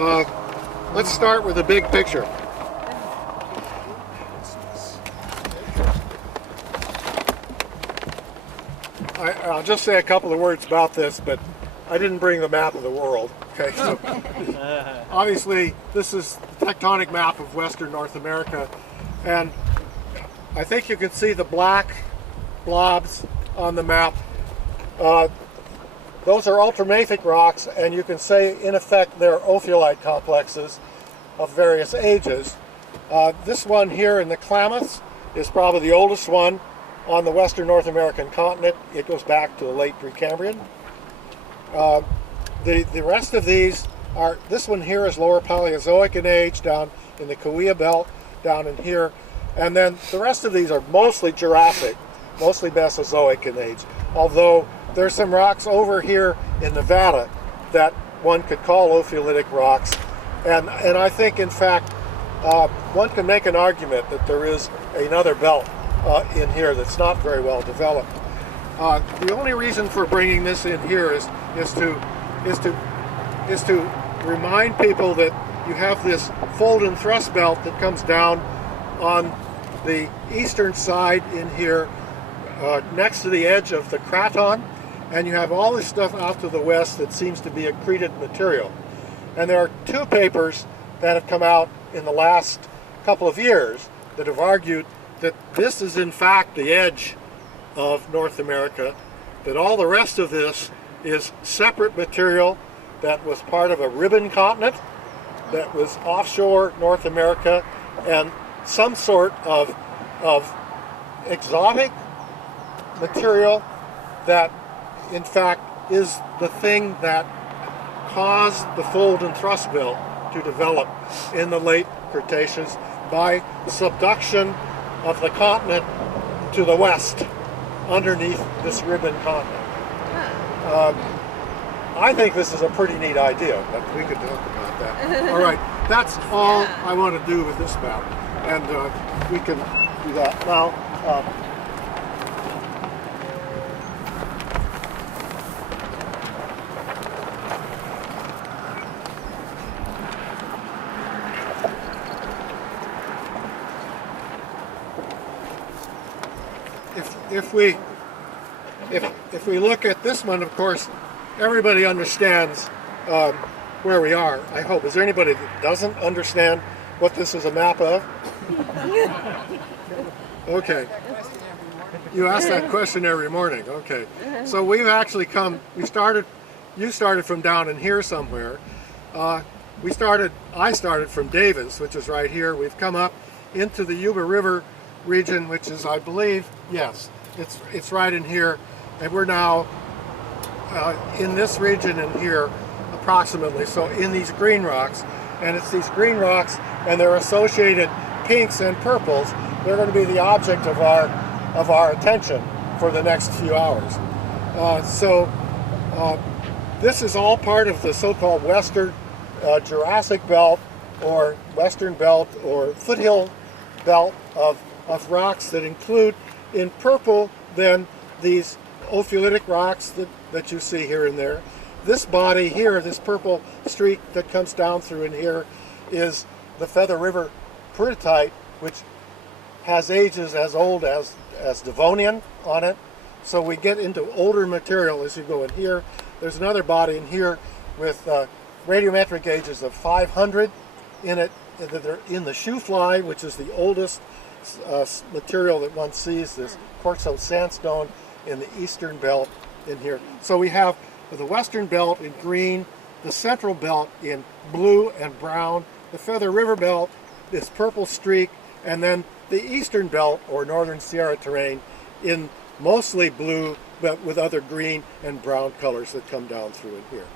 Let's start with the big picture. I'll just say a couple of words about this, but I didn't bring the map of the world. Okay, so obviously this is the tectonic map of Western North America, and I think you can see the black blobs on the map. Those are ultramafic rocks, and you can say in effect they're ophiolite complexes of various ages. This one here in the Klamaths is probably the oldest one on the Western North American continent. It goes back to the late Precambrian. The rest of these are, this one here is lower Paleozoic in age, down in the Cahuilla Belt, down in here. And then the rest of these are mostly Jurassic, mostly Mesozoic in age. Although there's some rocks over here in Nevada that one could call ophiolitic rocks. And I think, in fact, one can make an argument that there is another belt in here that's not very well developed. The only reason for bringing this in here is to remind people that you have this fold and thrust belt that comes down on the eastern side in here, next to the edge of the craton, and you have all this stuff out to the west that seems to be accreted material. And there are two papers that have come out in the last couple of years that have argued that this is in fact the edge of North America, that all the rest of this is separate material that was part of a ribbon continent that was offshore North America, and some sort of exotic material that in fact is the thing that caused the fold and thrust belt to develop in the late Cretaceous by subduction of the continent to the west underneath this ribbon continent. I think this is a pretty neat idea, but we could talk about that. All right, that's all I want to do with this map, and we can do that now. If we look at this one, of course, everybody understands where we are, I hope. Is there anybody that doesn't understand what this is a map of? Okay. You ask that question every morning. Okay. So we've actually you started from down in here somewhere. I started from Davis, which is right here. We've come up into the Yuba River region, which is, I believe, yes, it's right in here, and we're now in this region in here approximately, so in these green rocks, and it's these green rocks and their associated pinks and purples, they're going to be the object of our attention for the next few hours. This is all part of the so-called Western Jurassic Belt, or Western Belt, or Foothill Belt of rocks that include in purple then these ophiolitic rocks that you see here and there. This body here, this purple streak that comes down through in here, is the Feather River peridotite, which has ages as old as Devonian on it. So we get into older material as you go in here. There's another body in here with radiometric ages of 500 in it, in the shoe fly, which is the oldest material that one sees, this quartzose sandstone in the eastern belt in here. So we have the western belt in green, the central belt in blue and brown, the Feather River belt, this purple streak, and then the eastern belt, or northern Sierra terrain, in mostly blue, but with other green and brown colors that come down through in here.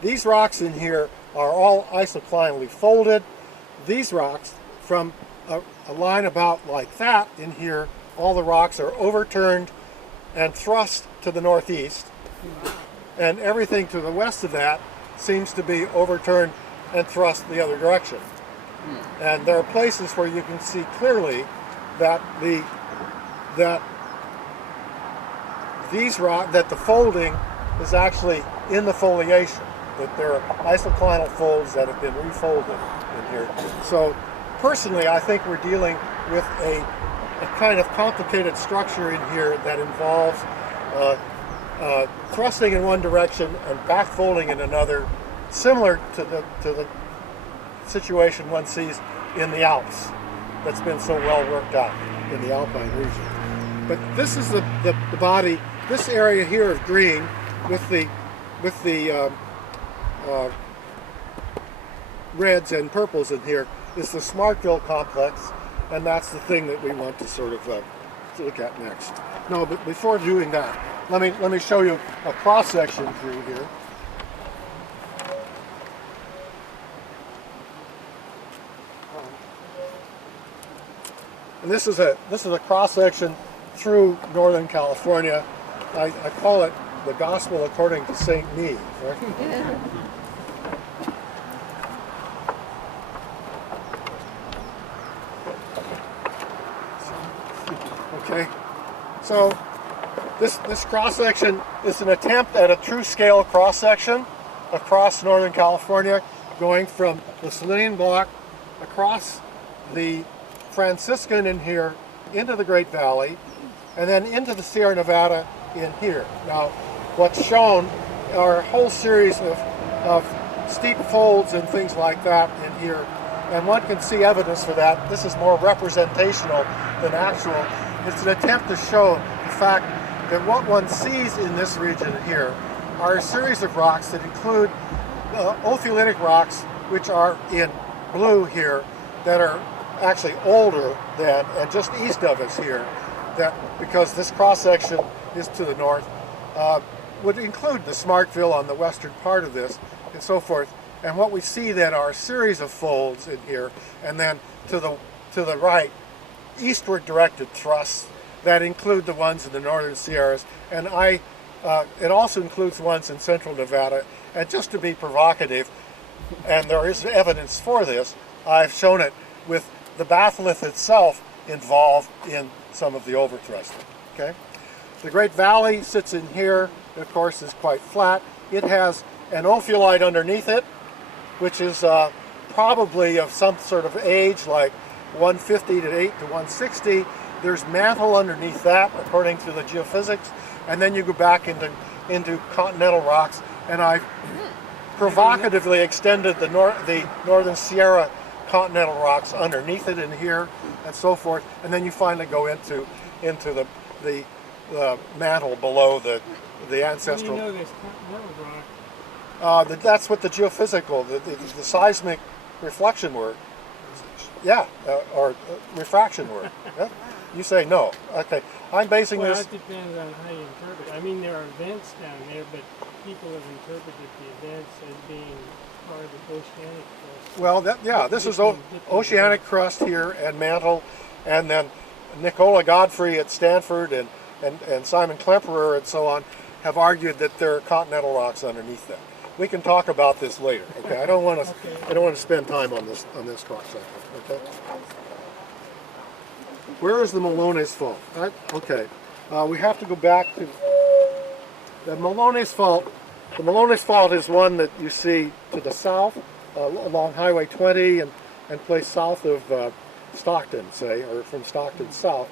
These rocks in here are all isoclinally folded. These rocks, from a line about like that in here, all the rocks are overturned and thrust to the northeast, and everything to the west of that seems to be overturned and thrust the other direction. And there are places where you can see clearly that the folding is actually in the foliation. that there are isoclinal folds that have been refolded in here. So personally, I think we're dealing with a kind of complicated structure in here that involves thrusting in one direction and backfolding in another, similar to the situation one sees in the Alps that's been so well worked out in the Alpine region. But this is the body, this area here of green with the reds and purples in here is the Smartville Complex, and that's the thing that we want to sort of look at next. No, but before doing that, let me show you a cross section through here. And this is a cross section through Northern California. I call it the Gospel according to St. Me. Right? Okay, so this cross section is an attempt at a true scale cross section across Northern California, going from the Selenian block across the Franciscan in here into the Great Valley, and then into the Sierra Nevada in here. Now, what's shown are a whole series of steep folds and things like that in here, and one can see evidence for that. This is more representational than actual. It's an attempt to show the fact that what one sees in this region here are a series of rocks that include ophiolitic rocks, which are in blue here, that are actually older than, and just east of us here, that because this cross-section is to the north, would include the Smartville on the western part of this, and so forth. And what we see then are a series of folds in here, and then to the right, eastward directed thrusts that include the ones in the northern Sierras, and it also includes ones in central Nevada. And just to be provocative, and there is evidence for this, I've shown it with the batholith itself involved in some of the overthrusting. Okay, the Great Valley sits in here. Of course, is quite flat. It has an ophiolite underneath it, which is probably of some sort of age, like 150 to 160. There's mantle underneath that, according to the geophysics, and then you go back into continental rocks. And I've provocatively extended the northern Sierra continental rocks underneath it in here, and so forth. And then you finally go into the mantle below the ancestral. You know this continental rock. That's what the geophysical, the seismic reflection were. Yeah, or refraction were. Yeah? You say no. Okay, I'm basing well, this. That depends on how you interpret it. I mean, there are vents down there, but people have interpreted the events as being part of the oceanic crust. Well, this is oceanic crust here and mantle, and then Nicola Godfrey at Stanford and Simon Klemperer and so on have argued that there are continental rocks underneath that. We can talk about this later. Okay, I don't want to spend time on this cross section. Okay. Where is the Malones Fault? Okay, we have to go back to the Malones Fault. The Malones Fault is one that you see to the south along Highway 20 and placed south of Stockton, say, or from Stockton south.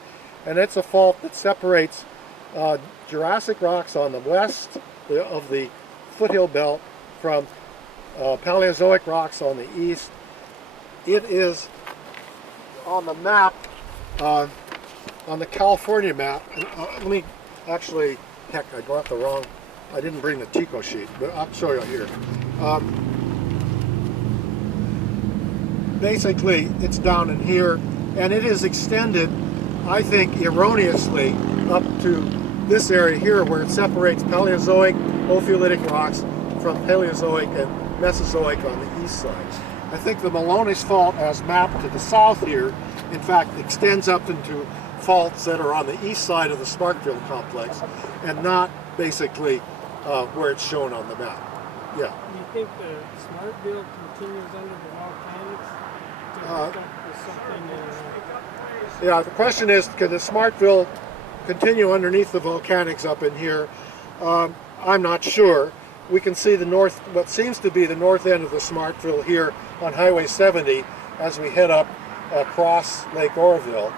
And it's a fault that separates Jurassic rocks on the west of the foothill belt from Paleozoic rocks on the east. It is on the map, on the California map. Let me actually, heck, I got the wrong, I didn't bring the Chico sheet, but I'll show you here. Basically, it's down in here, and it is extended, I think, erroneously up to this area here where it separates Paleozoic ophiolitic rocks from Paleozoic and Mesozoic on the east side. I think the Malones Fault, as mapped to the south here, in fact, extends up into faults that are on the east side of the Smartville Complex, and not basically where it's shown on the map. Yeah. Do you think the Smartville continues under the volcanics? Yeah, the question is, can the Smartville continue underneath the volcanics up in here? I'm not sure. we can see the north, what seems to be the north end of the Smartville here on Highway 70 as we head up across Lake Oroville.